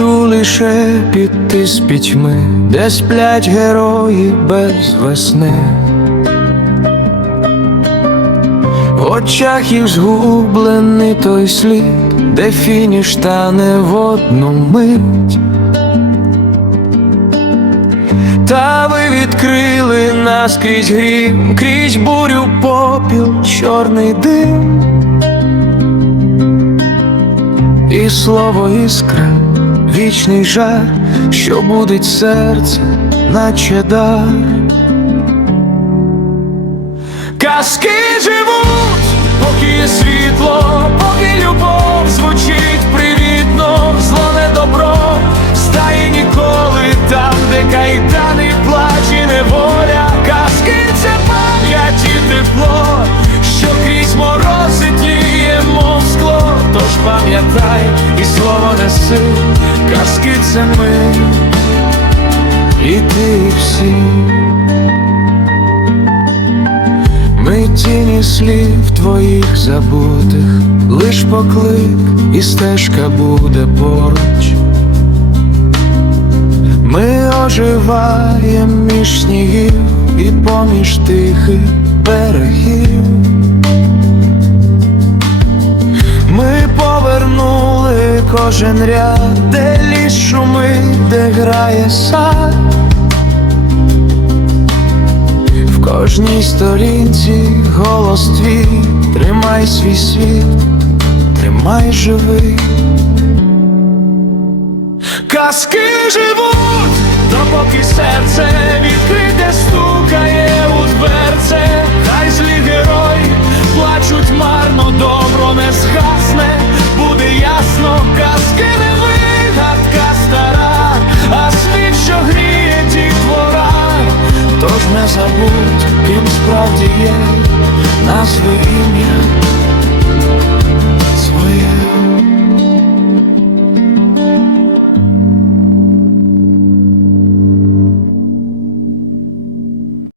лише піти з пітьми, де сплять герої без весни. В очах їх згублений той слід, де фініш тане в одну мить. Та ви відкрили нас крізь грім, крізь бурю попіл, чорний дим. І слово іскра, вічний жар, що будить серце, наче дар. Казки живуть, поки є світло, поки любов звучить привітно, зло не добро, стає ніколи там, де кайдани плач і неволя. Казки це пам'ять і тепло, пам'ятай і слово неси, казки це ми, і ти і всі. Ми тіні слів твоїх забутих, лиш поклик і стежка буде поруч. Ми оживаєм між снігів і поміж тихих берегів. Кожен ряд, де ліс шумить, де грає сад. В кожній сторінці голос твій, тримай свій світ, тримай живий. Казки живуть, допоки серце забудь, ким справді є назви ім'я